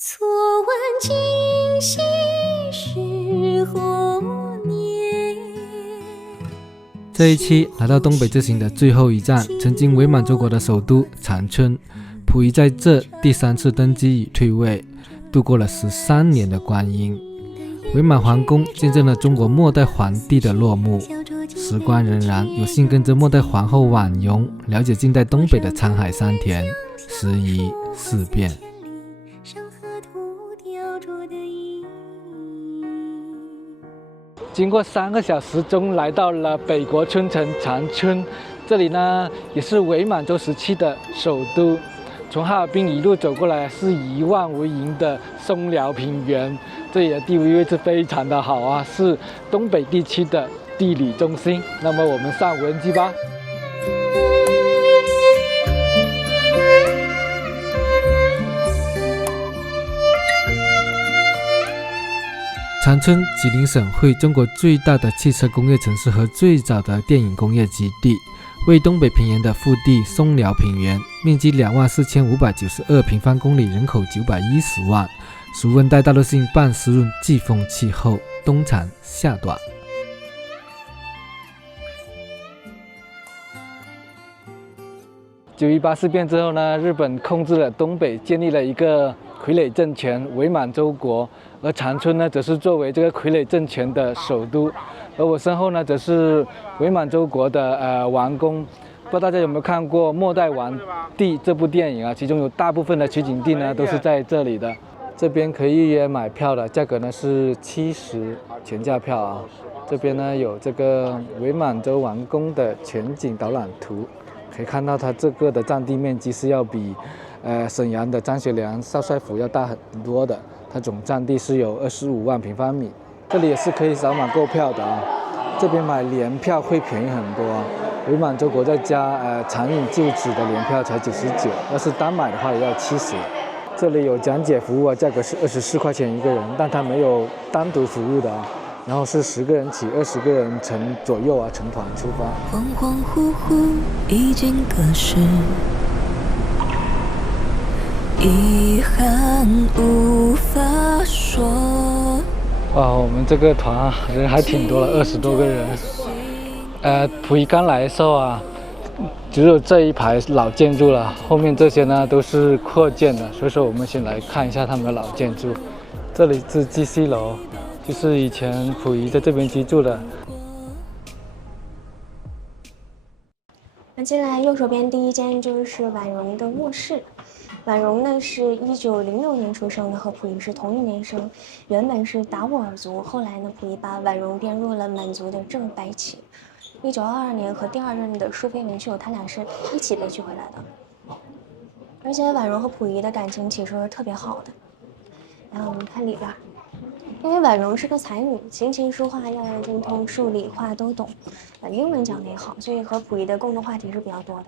错问今夕是何年。这一期来到东北之行的最后一站，曾经伪满洲国的首都长春，溥仪在这第3次登基与退位，度过了13年的光阴。伪满皇宫见证了中国末代皇帝的落幕。时光荏苒，有幸跟着末代皇后婉容，了解近代东北的沧海桑田、时移世变。经过3个小时，终来到了北国春城长春。这里呢，也是伪满洲时期的首都。从哈尔滨一路走过来，是一望无垠的松辽平原。这里的地理位置非常的好啊，是东北地区的地理中心。那么我们上无人机吧。长春，吉林省会中国最大的汽车工业城市和最早的电影工业基地，为东北平原的腹地松辽平原，面积24592平方公里，人口910万，属温带大陆性半湿润季风气候，冬长夏短。9·18事变之后呢，日本控制了东北，建立了一个傀儡政权伪满洲国，而长春呢，则是作为这个傀儡政权的首都。而我身后呢，则是伪满洲国的王宫。不知道大家有没有看过《末代皇帝》这部电影啊？其中有大部分的取景地呢，都是在这里的。这边可以预约买票的，价格呢是70全价票啊。这边呢有这个伪满洲王宫的全景导览图。可以看到它这个的占地面积是要比沈阳的张学良少帅府要大很多的，它总占地是有25万平方米。这里也是可以扫码购票的啊，这边买联票会便宜很多啊。伪满洲国再加长影旧址的联票才99，要是单买的话也要70。这里有讲解服务啊，价格是24块钱一个人，但它没有单独服务的啊。然后是10个人起，20个人左右啊，成团出发。恍恍惚惚已经隔世，遗憾无法说。哇，我们这个团人还挺多了，20多个人。溥仪刚来的时候啊，只有这一排老建筑了，后面这些呢都是扩建的，所以说我们先来看一下他们的老建筑。这里是鸡西楼。就是以前溥仪在这边居住的。那进来右手边第一间就是婉容的卧室。婉容呢是1906年出生的，和溥仪是同一年生，原本是达斡尔族，后来呢溥仪把婉容编入了满族的正白旗。1922年和第2任的淑妃文秀，他俩是一起被娶回来的。而且婉容和溥仪的感情其实是特别好的。然后我们看里边。因为婉容是个才女，琴棋书画样样精通，数理化都懂，英文讲得也好，所以和溥仪的共同话题是比较多的。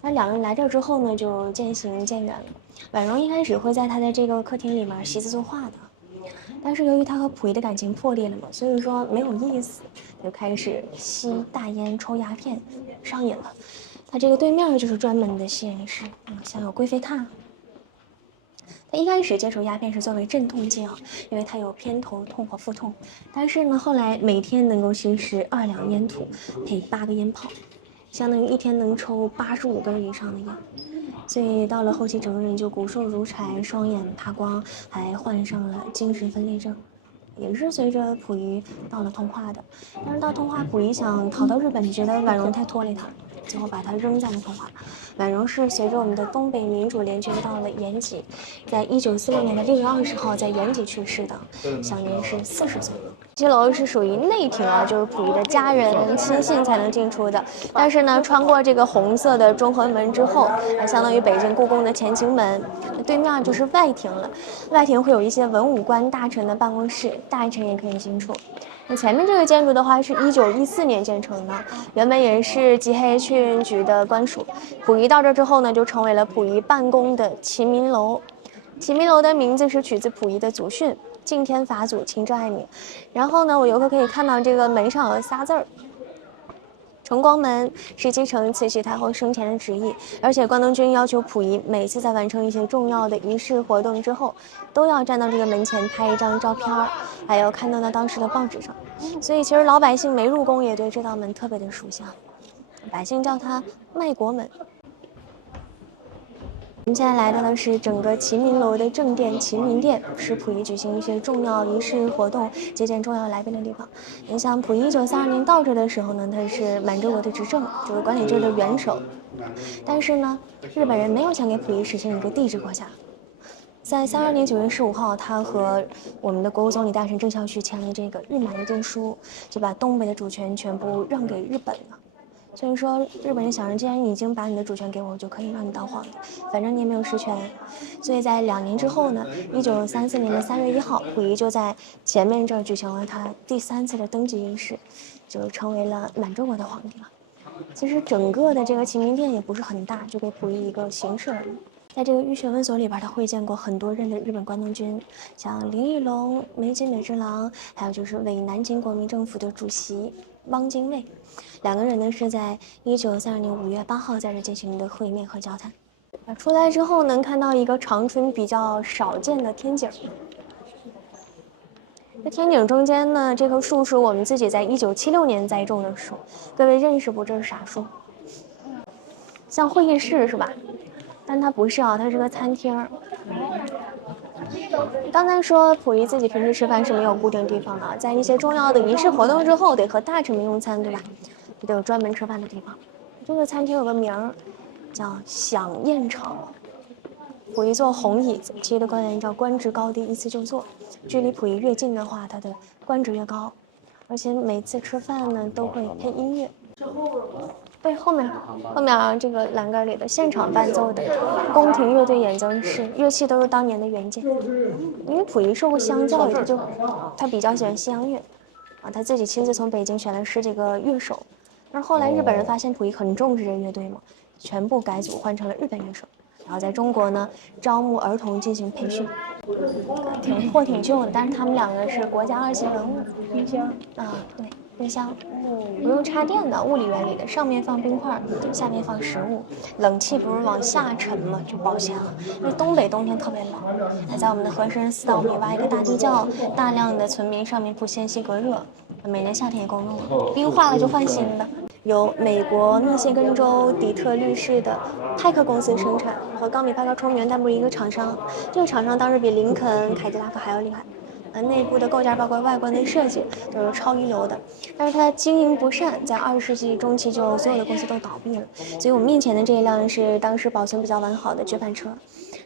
那2人来这之后呢，就渐行渐远了。婉容一开始会在他的这个客厅里面习字作画的，但是由于他和溥仪的感情破裂了嘛，所以说没有意思，就开始吸大烟、抽鸦片，上瘾了。他这个对面就是专门的吸烟室，像有贵妃榻。他一开始接触鸦片是作为镇痛剂啊，因为他有偏头痛和腹痛。但是呢，后来每天能够吸食2两烟土，配8个烟泡，相当于一天能抽85根以上的烟。所以到了后期，整个人就骨瘦如柴，双眼怕光，还患上了精神分裂症。也是随着溥仪到了通化的，但是到通化，溥仪想逃到日本，觉得婉容太拖累他，最后把他扔在了通化。婉容是随着我们的东北民主联军到了延吉，在1946年的6月20号在延吉去世的，享年是40岁。鸡楼是属于内廷啊，就是溥仪的家人亲信才能进出的。但是呢，穿过这个红色的中和门之后，相当于北京故宫的乾清门，对面就是外廷了。外廷会有一些文武官大臣的办公室，大臣也可以进出。那前面这个建筑的话是1914年建成的，原本也是吉黑确认局的官署。溥仪到这之后呢，就成为了溥仪办公的勤民楼。勤民楼的名字是取自溥仪的祖训。敬天法祖，勤政爱民。然后呢，我游客可以看到这个门上有仨字儿：承光门是继承慈禧太后生前的旨意，而且关东军要求溥仪每次在完成一些重要的仪式活动之后，都要站到这个门前拍一张照片，还要刊登到当时的报纸上。所以其实老百姓没入宫也对这道门特别的熟悉，百姓叫它卖国门。我们现在来到的是整个齐民楼的正殿齐民殿，是溥仪举行一些重要仪式活动、接见重要来宾的地方。你像溥仪1932年到这的时候呢，他是满洲国的执政，就是管理这的元首。但是呢，日本人没有想给溥仪实行一个帝制国家。在32年9月15号，他和我们的国务总理大臣郑孝胥签了这个日满意证书，就把东北的主权全部让给日本了。所以说，日本人想着，既然你已经把你的主权给我，我就可以让你当皇帝，反正你也没有实权。所以在2年之后呢，1934年的3月1号，溥仪就在前面这儿举行了他第3次的登基仪式，就成为了满洲国的皇帝了。其实整个的这个齐民殿也不是很大，就给溥仪一个形式而已。在这个御学问所里边，他会见过很多任的日本关东军，像林玉龙、梅津美治郎，还有就是为南京国民政府的主席汪精卫。2个人呢是在1932年5月8号在这进行的会面和交谈。出来之后能看到一个长春比较少见的天井。这天井中间呢，这棵树是我们自己在1976年栽种的树，各位认识不？这是啥树？像会议室是吧？但它不是啊，它是个餐厅。刚才说溥仪自己平时吃饭是没有固定地方的，在一些重要的仪式活动之后，得和大臣们用餐，对吧？就得有专门吃饭的地方。这个餐厅有个名儿，叫享宴场。溥仪坐红椅子，其余的官员照官职高低依次就坐，距离溥仪越近的话，他的官职越高。而且每次吃饭呢，都会配音乐。对，后面这个栏杆里的现场伴奏的宫廷乐队演奏室，乐器都是当年的原件。因为溥仪受过西洋教育，他比较喜欢西洋乐，他自己亲自从北京选了10几个乐手。但是后来日本人发现溥仪很重视这乐队嘛，全部改组换成了日本乐手。然后在中国呢，招募儿童进行培训，挺旧的，但是他们2个是国家2级文物。冰箱对。冰箱不用插电的，物理原理的，上面放冰块，下面放食物，冷气不是往下沉吗？就保鲜了。因为东北冬天特别冷，还在我们的和珅4岛里挖一个大地窖，大量的村民上面铺纤细隔热，每年夏天也够用了，冰化了就换新的。由美国密歇根州底特律市的派克公司生产，和高米派克充源弹部一个厂商，这个厂商当时比林肯、凯迪拉克还要厉害。内部的构件包括外观的设计都是超一流的，但是它经营不善，在20世纪中期就所有的公司都倒闭了。所以我们面前的这一辆是当时保存比较完好的绝版车，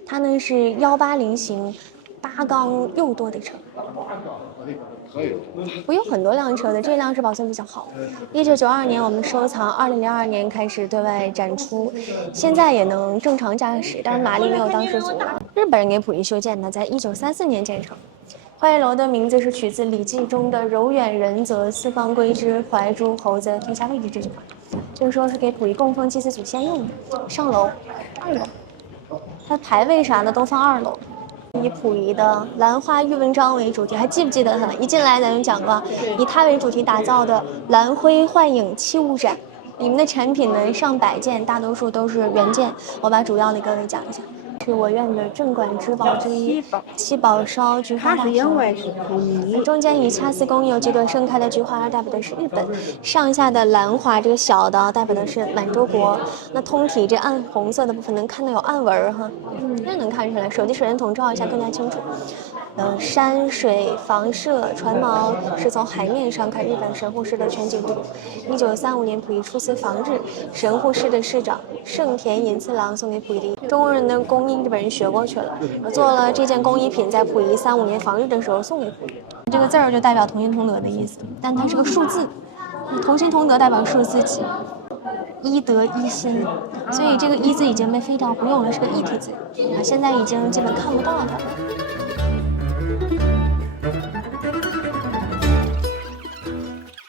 它呢是180型8缸又多的车。我有很多辆车的，这辆是保存比较好。1992年我们收藏，2002年开始对外展出，现在也能正常驾驶，但是马力没有当时足。日本人给溥仪修建的，在1934年建成。花叶楼的名字是取自《礼记》中的“柔远仁则四方归之，怀诸侯则天下未之”这句话，就是说是给溥仪供奉祭祀祖先用的。上楼，2楼，它牌位啥的都放2楼。以溥仪的兰花玉文章为主题，还记不记得它？一进来咱就讲过，以它为主题打造的蓝灰幻影器物展，里面的产品呢上百件，大多数都是原件。我把主要的各位讲一下。是我院的镇馆之宝之一，七宝烧菊花大瓶。中间以掐丝工艺有几朵盛开的菊花，代表的是日本；上下的兰花，这个小的代表的是满洲国。那通体这暗红色的部分能看到有暗纹哈，这能看出来。手机手电筒照一下更加清楚。山水房舍船锚是从海面上看日本神户市的全景图。1935年溥仪出司防日，神户市的市长盛田银次郎送给溥仪的中国人的工艺，日本人学过去了，做了这件工艺品，在溥仪35年防日的时候送给溥仪。这个字儿就代表同心同德的意思，但它是个数字，同心同德代表数字几。一德一心，所以这个一字已经被废掉不用了，是个异体字啊，现在已经基本看不到它了。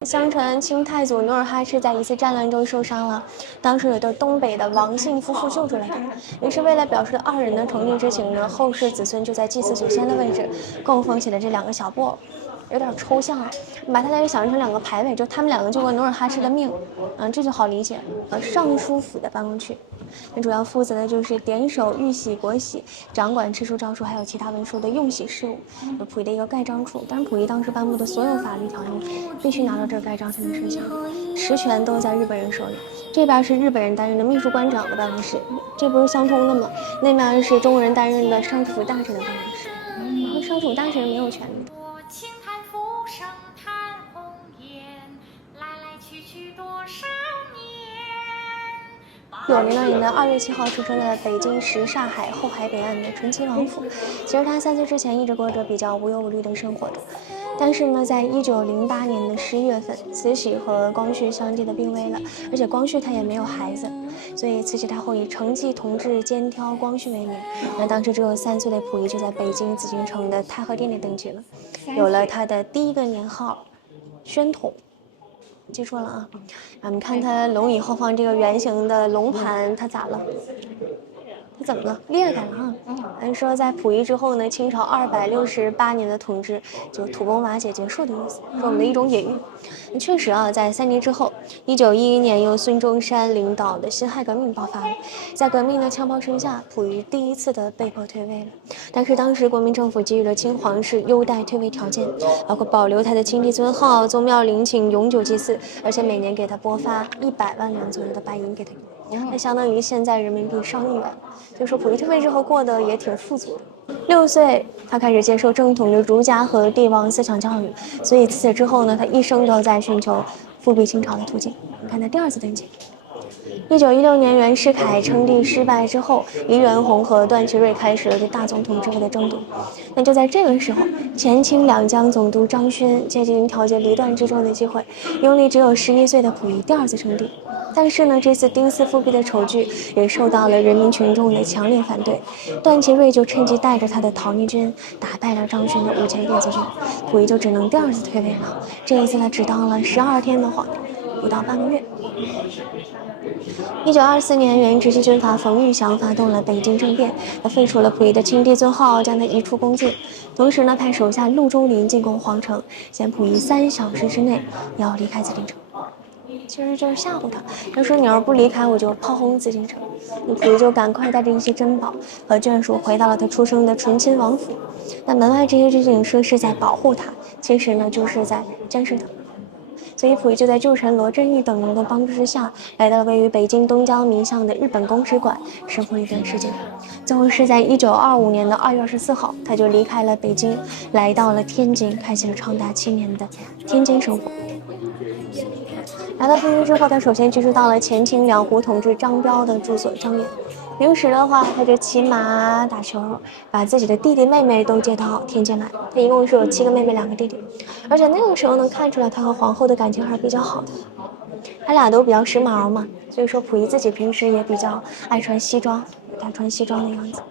相传清太祖努尔哈赤在一次战乱中受伤了，当时有对东北的王姓夫妇救出来的，于是为了表示2人的崇敬之情呢，后世子孙就在祭祀祖先的位置供奉起了这2个小钵。有点抽象啊。把它想成两个牌位，就他们两个就过努尔哈赤的命，这就好理解。尚书府的办公区，那主要负责的就是典守玉玺、国玺，掌管敕书、诏书还有其他文书的用玺事务。溥仪的一个盖章处，当然溥仪当时颁布的所有法律条例必须拿到这儿盖章才能生效，实权都在日本人手里。这边是日本人担任的秘书官长的办公室，这不是相通的吗？那边是中国人担任的尚书府大臣的办公室，然后尚书府大臣没有权利的。1906年的2月7号出生的北京什刹海后海北岸的纯亲王府，其实他3岁之前一直过着比较无忧无虑的生活的。但是呢，在1908年的11月份，慈禧和光绪相继的病危了，而且光绪他也没有孩子，所以慈禧太后以承继同治肩挑光绪为名。那当时只有3岁的溥仪就在北京紫禁城的太和殿里登基了，有了他的第一个年号宣统。记住了啊！我们看它龙椅后方这个圆形的龙盘，它咋了？它怎么了？裂开了哈！按说在溥仪之后呢，清朝268年的统治就土崩瓦解结束的意思，是我们的一种隐喻。确实啊，在3年之后，1911年由孙中山领导的辛亥革命爆发了，在革命的枪炮声下，溥仪第一次的被迫退位了。但是当时国民政府给予了清皇室优待退位条件，包括保留他的清帝尊号、宗庙陵寝永久祭祀，而且每年给他拨发100万两左右的白银给他用，那相当于现在人民币上亿元。就说溥仪退位之后过得也挺富足的。6岁，他开始接受正统的儒家和帝王思想教育，所以自此之后呢，他一生都在寻求复辟清朝的途径。你看他第2次登基。1916年袁世凯称帝失败之后，黎元洪和段祺瑞开始了对大总统职位的争夺。那就在这个时候，前清两江总督张勋借机调节离段之争的机会，拥立只有11岁的溥仪第2次称帝。但是呢，这次丁巳复辟的丑剧也受到了人民群众的强烈反对。段祺瑞就趁机带着他的讨逆军打败了张勋的5000电子军，溥仪就只能第2次退位了。这一次他只当了12天的皇帝，不到半个月。1924年，原直系军阀冯玉祥发动了北京政变，他废除了溥仪的清帝尊号，将他移出宫禁，同时呢，派手下陆中林进攻皇城，限溥仪3小时之内要离开紫禁城。其实就是吓唬他，他说你要是不离开，我就炮轰紫禁城。溥仪就赶快带着一些珍宝和眷属回到了他出生的纯亲王府。那门外这些军警说是在保护他，其实呢就是在监视他。所以溥仪就在旧臣罗振玉等人的帮助之下，来到了位于北京东郊民巷的日本公使馆生活一段时间。最后是在1925年的2月24号，他就离开了北京，来到了天津，开启了长达7年的天津生活。来到天津之后，他首先居住到了前清两湖统治张彪的住所张园。平时的话，他就骑马打球，把自己的弟弟妹妹都接到天津来。他一共是有7个妹妹2个弟弟，而且那个时候能看出来他和皇后的感情还是比较好的。他俩都比较时髦嘛，所以说溥仪自己平时也比较爱穿西装，他穿西装的样子。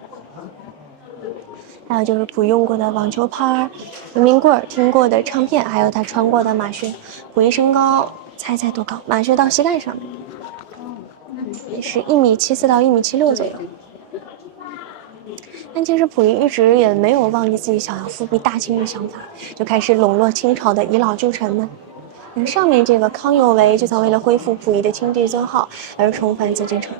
还有就是溥仪用过的网球拍、文明棍、听过的唱片，还有他穿过的马靴。溥仪身高猜多高？马靴到膝盖上面。也是1.74米到1.76米左右。但其实溥仪一直也没有忘记自己想要复辟大清的想法，就开始笼络清朝的遗老旧臣们。上面这个康有为就曾为了恢复溥仪的清帝尊号而重返紫禁城。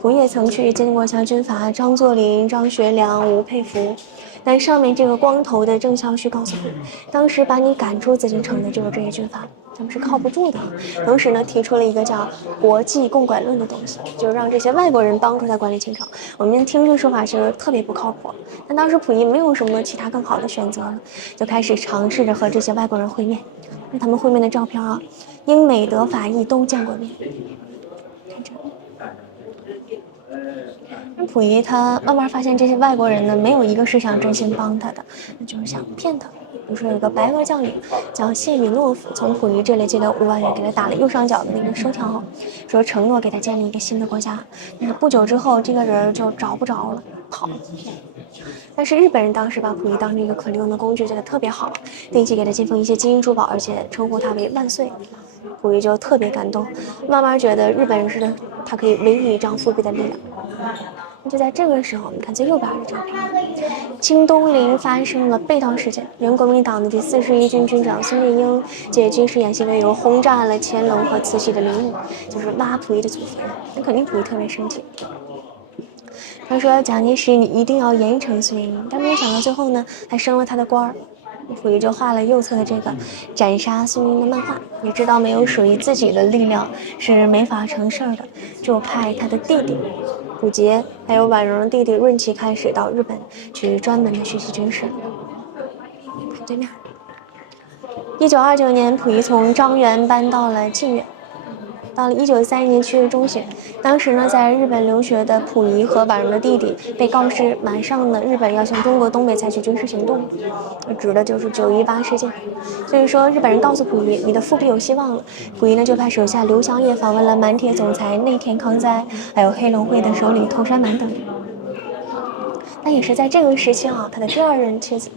溥仪也曾去见过像军阀张作霖、张学良、吴佩孚。但上面这个光头的郑孝胥告诉溥仪，当时把你赶出紫禁城的就是这些军阀，他们是靠不住的。同时呢，提出了一个叫国际共管论的东西，就是让这些外国人帮助他管理清朝。我们听这个说法其实特别不靠谱，但当时溥仪没有什么其他更好的选择了，就开始尝试着和这些外国人会面。那他们会面的照片啊，英美德法意都见过面。看这。溥仪他慢慢发现这些外国人呢，没有一个是想真心帮他的，那就是想骗他。比如说有个白俄将领叫谢米诺夫，从溥仪这里借了5万元，给他打了右上角的那个收条，说承诺给他建立一个新的国家。但是不久之后，这个人就找不着了，跑了。但是日本人当时把溥仪当成一个可利用的工具，觉得特别好，定期给他进奉一些金银珠宝，而且称呼他为万岁。溥仪就特别感动，慢慢觉得日本人是他可以唯一一张复辟的力量。就在这个时候，你看最右边的照片，清东陵发生了被盗事件，原国民党的第41军军长孙立英借军事演习为由轰炸了乾隆和慈禧的陵墓，就是挖溥仪的祖坟。那肯定溥仪特别生气。他说蒋介石你一定要严惩孙英，但没想到最后呢还升了他的官儿。溥仪就画了右侧的这个斩杀孙英的漫画，也知道没有属于自己的力量是没法成事儿的，就派他的弟弟溥杰还有婉容的弟弟润琪开始到日本去专门的学习军事。看对面，1929年溥仪从张园搬到了靖远。到了1931年7月中旬，当时呢，在日本留学的溥仪和婉容的弟弟被告知，马上呢，日本要向中国东北采取军事行动，指的就是9·18事件。所以说，日本人告诉溥仪，你的复辟有希望了。溥仪呢，就派手下刘湘业访问了满铁总裁内田康哉，还有黑龙会的首领透山满等人。但也是在这个时期啊，他的第二任妻子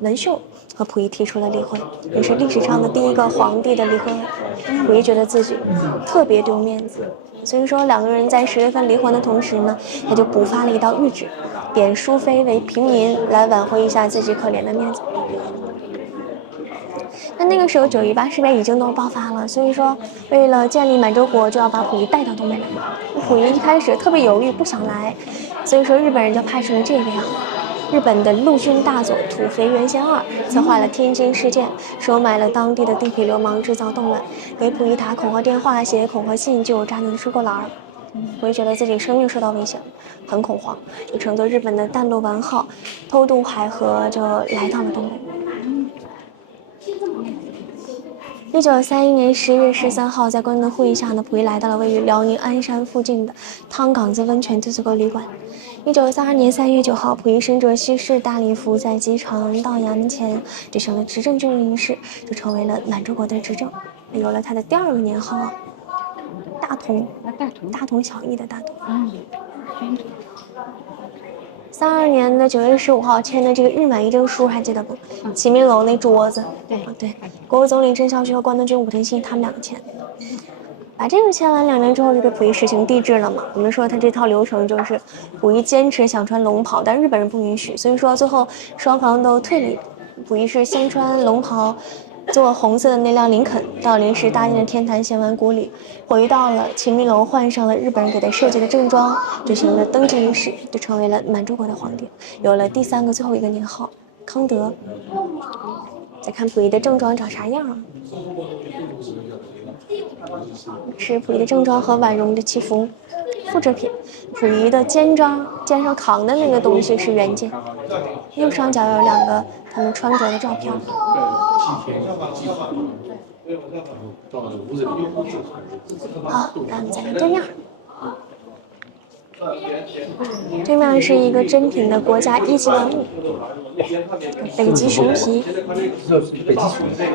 文秀和溥仪提出了离婚，也是历史上的第一个皇帝的离婚。溥仪觉得自己特别丢面子，所以说两个人在10月份离婚的同时呢，他就补发了一道谕旨，贬淑妃为平民，来挽回一下自己可怜的面子。那个时候9·18事变已经都爆发了，所以说为了建立满洲国，就要把溥仪带到东北来。溥仪一开始特别犹豫，不想来，所以说日本人就派出了这个样。日本的陆军大佐土肥原贤二策划了天津事件，收买了当地的地痞流氓，制造动乱，给溥仪打恐吓电话，写恐吓信，就有炸弹收购栏。溥仪觉得自己生命受到危险，很恐慌，就乘坐日本的淡路丸号偷渡海河，就来到了东北。1931年10月13号，在关东会议上呢，溥仪来到了位于辽宁鞍山附近的汤岗子温泉自助沟旅馆。1932年3月9号，溥仪身着西式大礼服在机场到衙门前举行了执政军人仪式，就成为了满洲国的执政，有了他的第二个年号大同，大同小异的大同。32年的9月15号签的这个日满议政书还记得不？齐明楼那桌子，对，国务总理陈孝胥和关东军武田信他们两个签。把这个签完2年之后，就对溥仪实行帝制了嘛。我们说他这套流程就是溥仪坚持想穿龙袍，但日本人不允许，所以说最后双方都退了。溥仪是先穿龙袍，坐红色的那辆林肯到临时搭建的天坛献完古礼，回到了齐明楼，换上了日本人给他设计的正装，举行了登基仪式，就成为了满洲国的皇帝，有了第3个最后一个年号康德。再看溥仪的正装长啥样啊？是溥仪的正装和婉容的旗服复制品。溥仪的肩章肩上扛的那个东西是原件，右上角有2个他们穿着的照片。好，咱们再看对面。对面是一个珍品的国家1级文物，北极熊皮，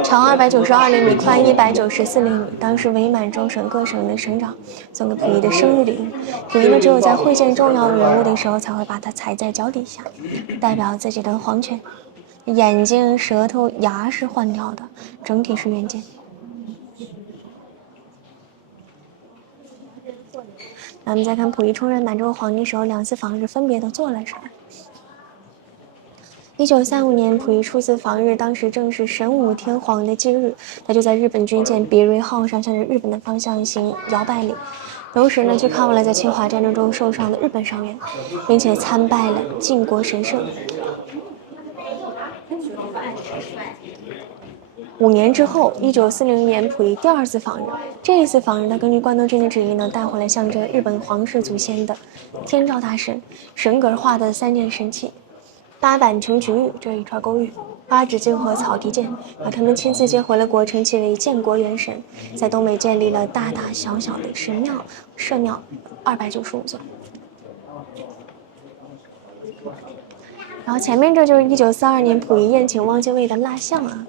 长292厘米，宽194厘米。当时伪满洲省各省的省长送给溥仪的生日礼物。溥仪呢，只有在会见重要的人物的时候，才会把它踩在脚底下，代表自己的皇权。眼睛、舌头、牙是换掉的，整体是原件。那我们再看溥仪出任满洲皇帝时候2次访日分别都做了啥？1935年，溥仪初次访日，当时正是神武天皇的忌日，他就在日本军舰别瑞号上向着日本的方向行摇拜礼，同时呢，去看望了在侵华战争中受伤的日本伤员，并且参拜了靖国神社。5年之后，1940年，溥仪第2次访日。这一次访日，他根据关东军的旨意呢，带回来象征日本皇室祖先的天照大神神格画的3件神器：8板琼曲玉，这一串勾玉；8指镜和草笛剑，把他们亲自接回了国，称其为建国元神，在东北建立了大大小小的神庙、社庙295座。然后前面这就是1942年溥仪宴请汪精卫的蜡像啊。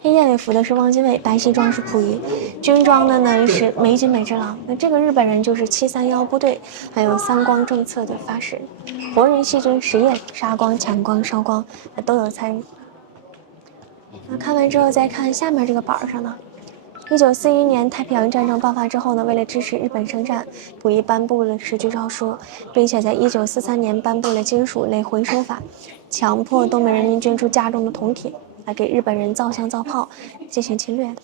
黑燕尾服的是汪精卫，白西装是溥仪，军装的呢是美津美之郎。那这个日本人就是731部队，还有3光政策的发誓人，活人细菌实验、杀光、抢光、烧光，都有参与。那看完之后再看下面这个板上呢， 1941年太平洋战争爆发之后呢，为了支持日本生产，溥仪颁布了时局诏书，并且在1943年颁布了金属类回收法，强迫东北人民捐出家中的铜铁，来给日本人造枪造炮进行侵略的。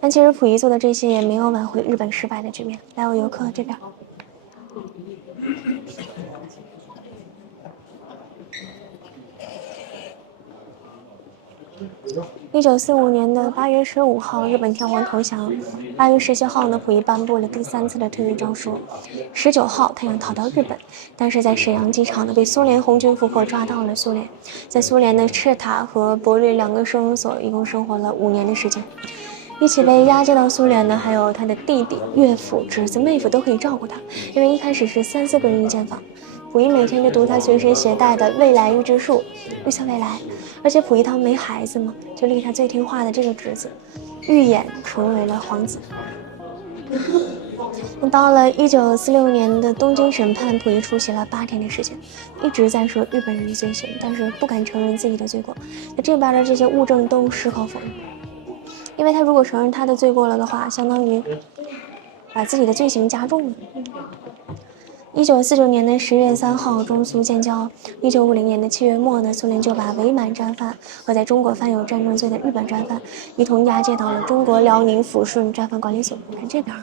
但其实溥仪做的这些也没有挽回日本失败的局面。来，我游客这边。1945年的8月15号，日本天皇投降。8月17号呢，溥仪颁布了第3次的退位诏书。19号，他想逃到日本，但是在沈阳机场呢，被苏联红军俘获，抓到了苏联。在苏联的赤塔和伯略2个收容所，一共生活了5年的时间。一起被押解到苏联的还有他的弟弟、岳父、侄子、妹夫都可以照顾他，因为一开始是3、4个人一间房。溥仪每天就读他随身携带的《未来预知术》，预测未来。而且溥仪他们没孩子嘛，就立他最听话的这个侄子，预演成为了皇子。到了1946年的东京审判，溥仪出席了8天的时间，一直在说日本人的罪行，但是不敢承认自己的罪过。那这边的这些物证都矢口否认，因为他如果承认他的罪过了的话，相当于把自己的罪行加重了。1949年的10月3号，中苏建交。1950年的7月末呢，苏联就把伪满战犯和在中国犯有战争罪的日本战犯一同押解到了中国辽宁抚顺战犯管理所。看这边，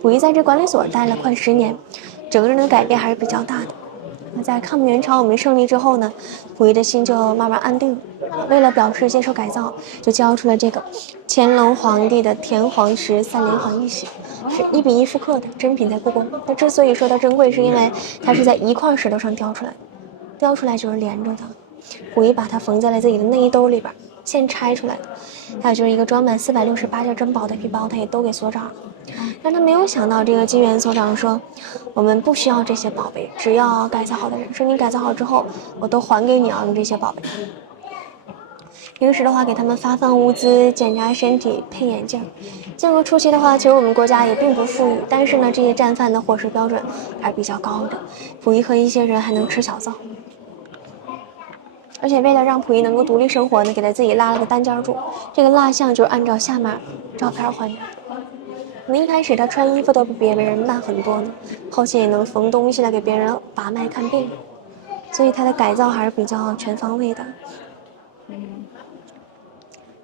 溥仪在这管理所待了快10年，整个人的改变还是比较大的。在抗美援朝我们胜利之后呢，溥仪的心就慢慢安定了。为了表示接受改造，就交出了这个乾隆皇帝的田黄石3连环玉玺，是1比1复刻的真品，在故宫。它之所以说它珍贵，是因为它是在一块石头上雕出来的，雕出来就是连着的。溥仪把它缝在了自己的内衣兜里边，现拆出来的。还有就是一个装满468件珍宝的皮包，他也都给所长了。但他没有想到，这个金元所长说，我们不需要这些宝贝，只要改造好的人。说你改造好之后，我都还给你啊，用这些宝贝。平时的话，给他们发放物资、检查身体、配眼镜。建国初期的话，其实我们国家也并不富裕，但是呢，这些战犯的伙食标准还是比较高的。溥仪和一些人还能吃小灶。而且为了让溥仪能够独立生活呢，给他自己拉了个单间住。这个蜡像就是按照下面照片还原的。可能一开始他穿衣服都比别人慢很多呢，后期也能缝东西来给别人把脉看病，所以他的改造还是比较全方位的。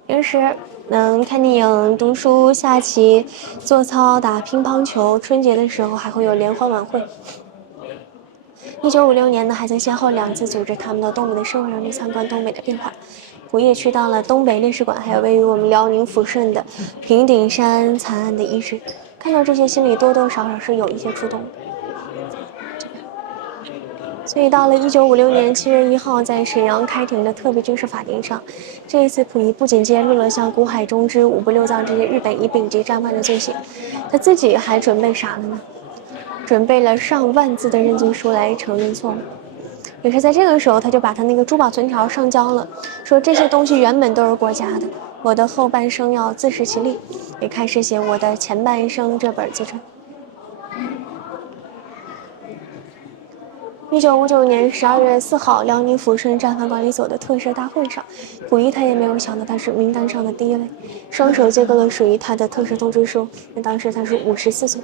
平时能看电影、读书、下棋、做操、打乒乓球。春节的时候还会有联欢晚会。1956年呢，还曾先后2次组织他们到东北的社会人民参观东北的变化。溥仪也去到了东北历史馆，还有位于我们辽宁抚顺的平顶山惨案的遗址。看到这些，心里多多少少是有一些触动。所以到了1956年7月1号，在沈阳开庭的特别军事法庭上，这一次溥仪不仅揭露了像古海中之、五不六藏这些日本一丙级战犯的罪行，他自己还准备啥了呢？准备了上万字的认罪书来承认错误。也是在这个时候，他就把他那个珠宝存条上交了，说这些东西原本都是国家的，我的后半生要自食其力，也开始写我的前半生这本自传。1959年12月4号，辽宁抚顺战犯管理所的特赦大会上，溥仪他也没有想到他是名单上的第1位，双手接过了属于他的特赦通知书。那当时他是54岁。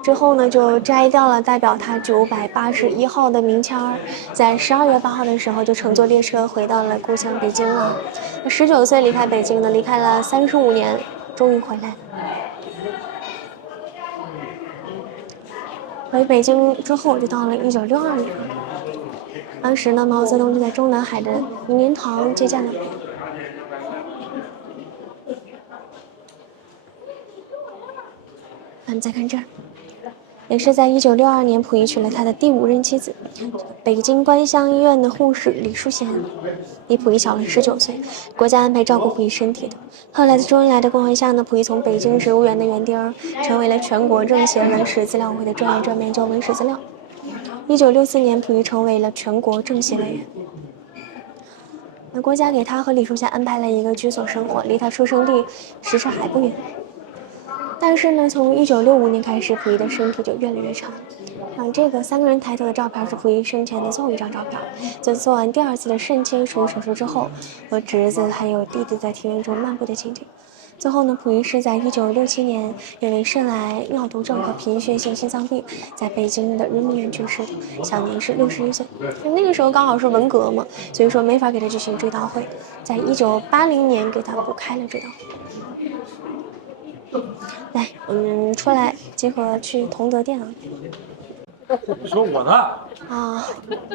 之后呢，就摘掉了代表他981号的名签儿，在12月8号的时候就乘坐列车回到了故乡北京了。19岁离开北京呢，离开了35年，终于回来了。回北京之后，就到了1962年。当时呢，毛泽东就在中南海的名人堂接见了溥仪。再看这儿。也是在1962年，溥仪娶了他的第5任妻子，北京官乡医院的护士李淑贤，比溥仪小了19岁，国家安排照顾溥仪身体的。后来在周恩来的关怀下呢，溥仪从北京植物园的园丁成为了全国政协文史资料会的专员，专门研究文史资料。1964年，溥仪成为了全国政协委员。那国家给他和李淑贤安排了一个居所生活，离他出生地什刹海不远。但是呢，从1965年开始，溥仪的身体就越来越差。这个3个人抬头的照片是溥仪生前的最后一张照片，在做完第2次的肾切除手术之后，和侄子还有弟弟在庭院中漫步的情景。最后呢，溥仪是在1967年因为肾癌、尿毒症和贫血性心脏病，在北京的人民医院去世的，享年是61岁。那个时候刚好是文革嘛，所以说没法给他举行追悼会，在1980年给他补开了追悼会。来，我们出来集合去同德殿啊。你说我呢？啊，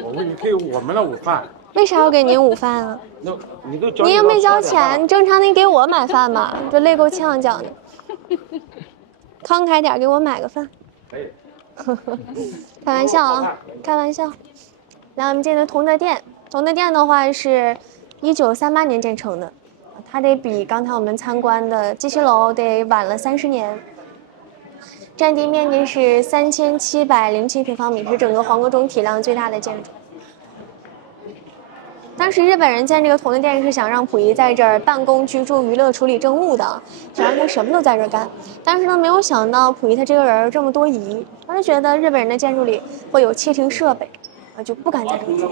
我给你给我们的午饭。为啥要给您午饭啊？那你都交您又没交钱，正常您给我买饭吧，这累够呛讲的。慷慨点，给我买个饭。开玩笑啊，开玩笑。来，我们进的同德殿。同德殿的话是1938年建成的，它得比刚才我们参观的鸡西楼得晚了30年。占地面积是3707平方米，是整个皇宫中体量最大的建筑。当时日本人建这个同德殿是想让溥仪在这儿办公、居住、娱乐、处理政务的，想让他什么都在这儿干。但是呢，没有想到溥仪他这个人这么多疑，他就觉得日本人的建筑里会有窃听设备，就不敢在这儿住。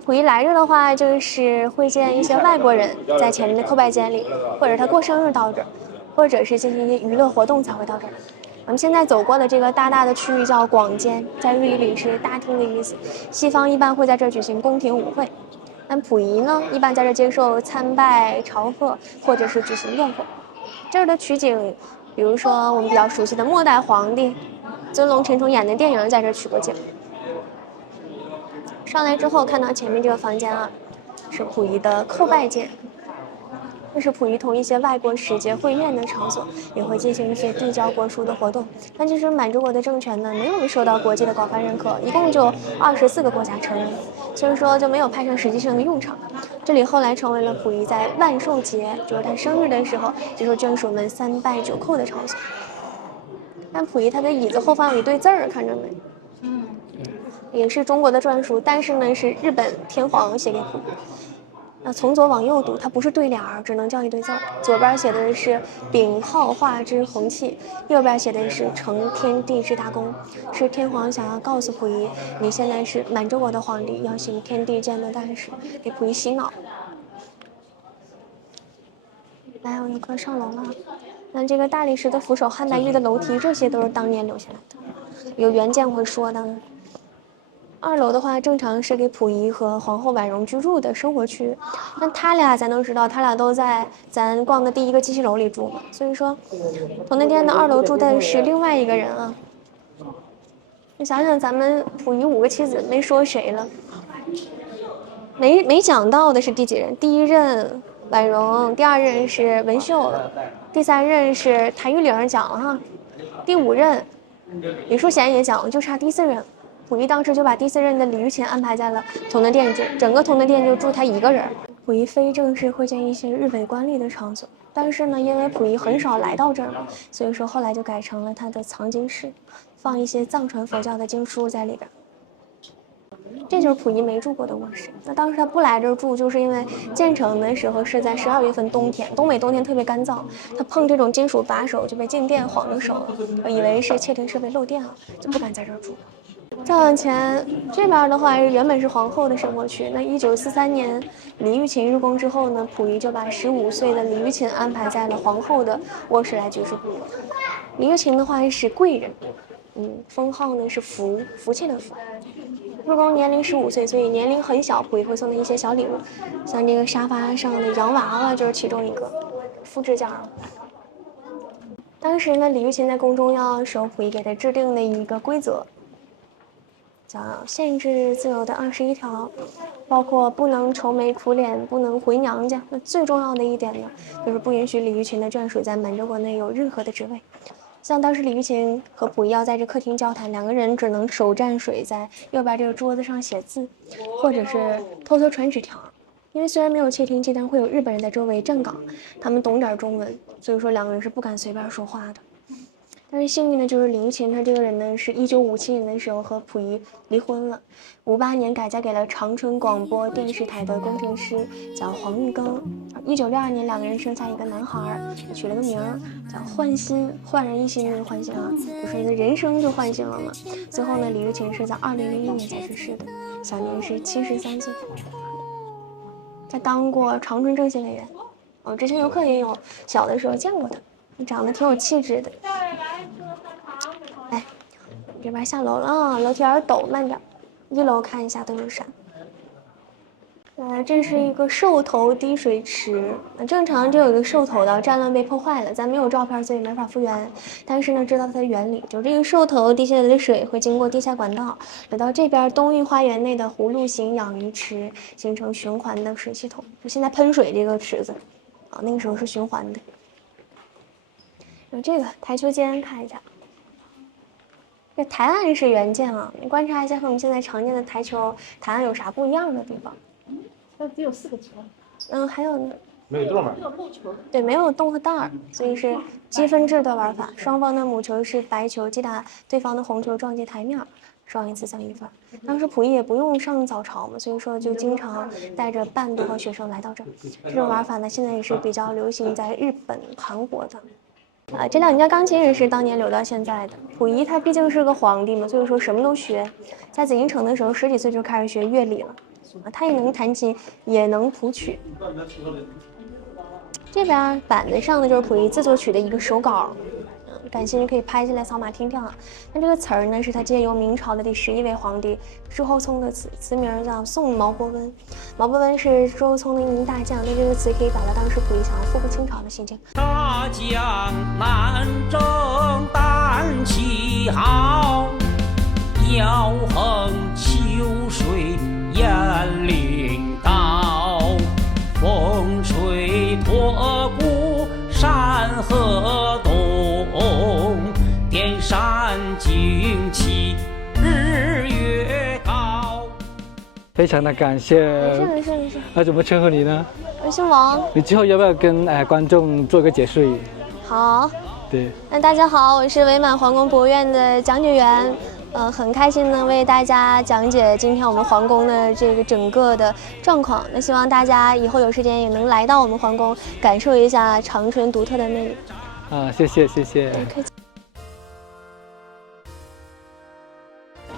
溥仪来这的话，就是会见一些外国人，在前面的叩拜间里，或者他过生日到这儿，或者是进行一些娱乐活动才会到这儿。我们现在走过的这个大大的区域叫广间，在日语里是大厅的意思。西方一般会在这儿举行宫廷舞会，但溥仪呢，一般在这儿接受参拜、朝贺，或者是举行宴会。这儿的取景，比如说我们比较熟悉的《末代皇帝》，尊龙、陈冲演的电影在这儿取过景。上来之后看到前面这个房间啊，是溥仪的叩拜间。这是溥仪同一些外国使节会面的场所，也会进行一些递交国书的活动。但其实满洲国的政权呢，没有受到国际的广泛认可，一共就24个国家承认，所以说就没有派上实际上的用场。这里后来成为了溥仪在万寿节，就是他生日的时候，接受眷属们3拜9叩的场所。但溥仪他的椅子后方有一对字儿，看着没？也是中国的篆书，但是呢是日本天皇写给溥仪。那从左往右读，它不是对联儿，只能叫一对字儿。左边写的是“秉浩化之宏器”，右边写的是“承天地之大功”，是天皇想要告诉溥仪，你现在是满洲国的皇帝，要行天地间的大事，给溥仪洗脑。来，我有课上楼了。那这个大理石的扶手、汉白玉的楼梯，这些都是当年留下来的，有原件会说的。2楼的话，正常是给溥仪和皇后婉容居住的生活区，但他俩咱都知道，他俩都在咱逛的第一个鸡西楼里住嘛，所以说，同德殿的2楼住的是另外一个人啊。你想想，咱们溥仪5个妻子没说谁了，没讲到的是第几任？第1任婉容，第2任是文秀，第3任是谭玉玲讲了哈，第5任李淑贤也讲了，就差第4任。溥仪当时就把第4任的李玉琴安排在了同德殿住，整个同德殿就住他一个人。溥仪非正式会见一些日伪官吏的场所，但是呢，因为溥仪很少来到这儿嘛，所以说后来就改成了他的藏经室，放一些藏传佛教的经书在里边。这就是溥仪没住过的卧室。那当时他不来这儿住，就是因为建成的时候是在12月份冬天，东北冬天特别干燥，他碰这种金属把手就被静电晃着手了，以为是窃听设备漏电了，就不敢在这儿住。再往前这边的话，原本是皇后的生活区。那1943年李玉琴入宫之后呢，溥仪就把15岁的李玉琴安排在了皇后的卧室来居住。李玉琴的话是贵人，封号呢是福气的福。入宫年龄15岁，所以年龄很小，溥仪会送的一些小礼物，像这个沙发上的洋娃娃就是其中一个，复制件。当时呢，李玉琴在宫中要守溥仪给他制定的一个规则。限制自由的21条，包括不能愁眉苦脸，不能回娘家。那最重要的一点呢，就是不允许李玉琴的眷属在满洲国内有任何的职位。像当时李玉琴和溥仪要在这客厅交谈，两个人只能手蘸水在右边这个桌子上写字，或者是偷偷传纸条。因为虽然没有窃听器，但会有日本人在周围站岗，他们懂点中文，所以说两个人是不敢随便说话的。但是幸运的就是李玉琴她这个人呢，是1957年的时候和溥仪离婚了，58年改嫁给了长春广播电视台的工程师，叫黄玉庚。1962年两个人生下一个男孩，取了个名叫焕新，焕然一新的焕新啊，就是一个人生就焕新了嘛。最后呢，李玉琴是在2001年才去世的，享年是73岁。他当过长春政协委员，我之前游客也有小的时候见过它，长得挺有气质的。来，这边下楼了啊，楼梯有点陡，慢点。1楼看一下都有啥。这是一个兽头滴水池。正常这有一个兽头的，战乱被破坏了，咱没有照片，所以没法复原。但是呢，知道它的原理，就这个兽头滴下来的水会经过地下管道，流到这边东御花园内的葫芦形养鱼池，形成循环的水系统。就现在喷水这个池子，啊，那个时候是循环的。有这个台球间看一下。这台案是原件啊，你观察一下和我们现在常见的台球台案有啥不一样的地方？它只有4个球。还有呢？没有洞吗？没有木球。对，没有洞和袋儿，所以是积分制的玩法。双方的母球是白球击打对方的红球撞击台面，双一次算1分。当时溥仪也不用上早朝嘛，所以说就经常带着伴读和学生来到这儿。这种玩法呢，现在也是比较流行在日本、韩国的。这两架钢琴也是当年留到现在的。溥仪他毕竟是个皇帝嘛，所以说什么都学。在紫禁城的时候，10几岁就开始学乐理了。他也能弹琴，也能谱曲。这边板子上的就是溥仪自作曲的一个手稿，感兴趣可以拍下来扫码听听啊。那这个词儿呢，是他借由明朝的第11位皇帝朱厚熜的词，词名叫《送毛伯温》。毛伯温是朱厚熜的一名大将，那这个词可以表达当时溥仪想要复国清朝的心情。大江南征胆气豪，遥横秋水雁翎刀，风吹驼骨山河动，点山旌旗日月高。非常的感谢。是。那怎么称呼你呢？我姓王。你最后要不要跟观众做个解说语？好。对。那大家好，我是伪满皇宫博物院的讲解员。很开心能为大家讲解今天我们皇宫的这个整个的状况。那希望大家以后有时间也能来到我们皇宫，感受一下长春独特的魅力。谢谢。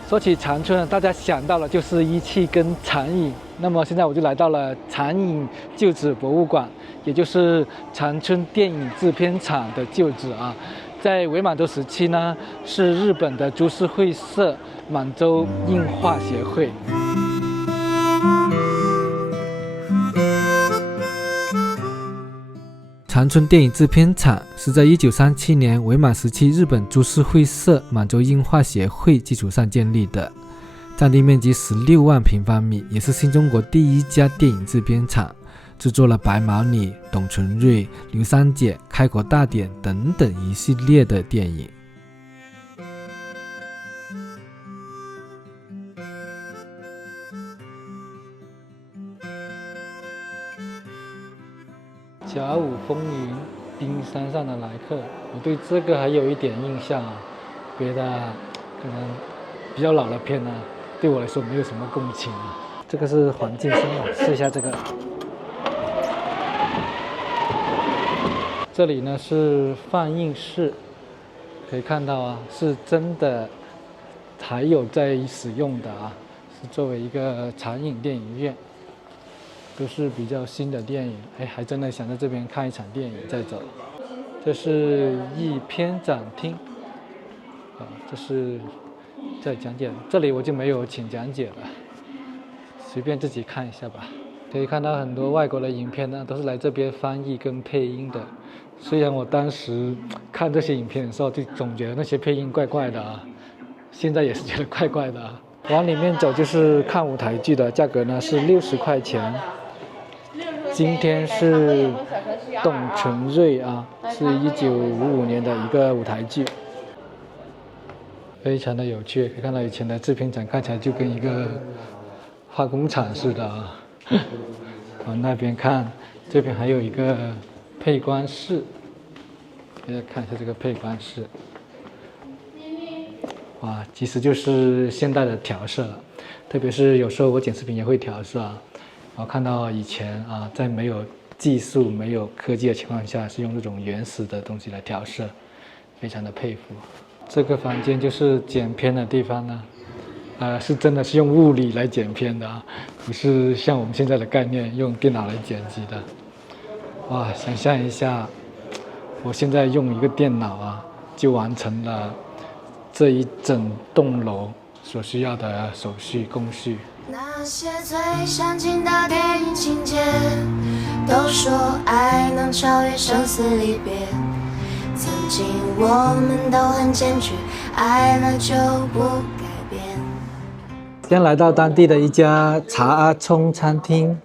说起长春，大家想到的就是一汽跟长影。那么现在我就来到了长影旧址博物馆，也就是长春电影制片厂的旧址啊。在伪满洲时期呢，是日本的株式会社满洲映画协会。长春电影制片厂是在1937年伪满时期日本株式会社满洲映画协会基础上建立的，占地面积16万平方米，也是新中国第一家电影制片厂。制作了《白毛女》、董存瑞、刘三姐、开国大典等等一系列的电影。甲午风云，冰山上的来客，我对这个还有一点印象啊，别的可能比较老的片呢，对我来说没有什么共情啊。这个是环境声啊，试一下这个。这里呢是放映室，可以看到啊，是真的还有在使用的啊，是作为一个长影电影院，都是比较新的电影。还真的想在这边看一场电影再走。这是译片展厅，这是在讲解，这里我就没有请讲解了，随便自己看一下吧。可以看到很多外国的影片呢，都是来这边翻译跟配音的。虽然我当时看这些影片的时候，就总觉得那些配音怪怪的啊，现在也是觉得怪怪的啊。往里面走就是看舞台剧的，价格呢是60块钱。今天是董存瑞啊，是1955年的一个舞台剧，非常的有趣。可以看到以前的制片厂看起来就跟一个化工厂似的啊。往那边看，这边还有一个配光室，大家看一下这个配光室，哇，其实就是现代的调色了。特别是有时候我剪视频也会调色啊，然后看到以前啊，在没有技术、没有科技的情况下，是用这种原始的东西来调色，非常的佩服。这个房间就是剪片的地方呢。是真的是用物理来剪片的啊，不是像我们现在的概念用电脑来剪辑的。哇，想象一下，我现在用一个电脑啊，就完成了这一整栋楼所需要的手续工序。那些最煽情的电影情节，都说爱能超越生死离别。曾经我们都很坚决，爱了就不改变。先来到当地的一家茶阿冲餐厅，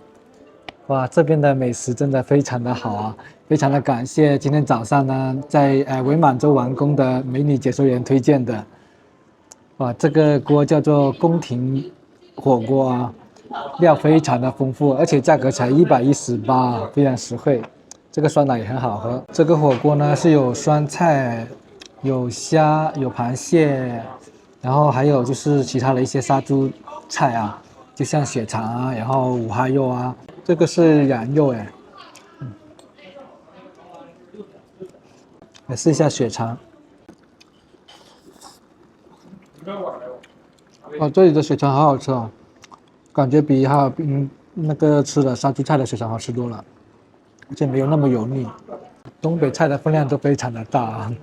哇，这边的美食真的非常的好啊！非常的感谢今天早上呢，在伪满洲完工的美女解说员推荐的。哇，这个锅叫做宫廷火锅啊，料非常的丰富，而且价格才118，非常实惠。这个酸奶也很好喝。这个火锅呢是有酸菜、有虾、有螃蟹，然后还有就是其他的一些杀猪菜啊，就像血肠啊，然后五花肉啊，这个是羊肉哎。来试一下血肠。哦，这里的血肠好好吃哦，感觉比哈尔滨那个吃的杀猪菜的血肠好吃多了，而且没有那么油腻。东北菜的分量都非常的大啊，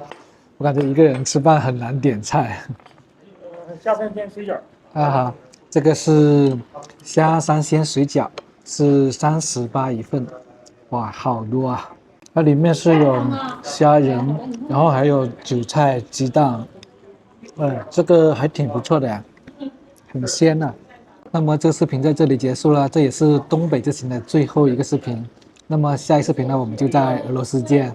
我感觉一个人吃饭很难点菜。下面点水饺。啊好，这个是虾三鲜水饺，是38一份，哇，好多啊！它里面是有虾仁，然后还有韭菜、鸡蛋，这个还挺不错的呀，很鲜呐。那么这个视频在这里结束了，这也是东北之行的最后一个视频。那么下一视频呢，我们就在俄罗斯见。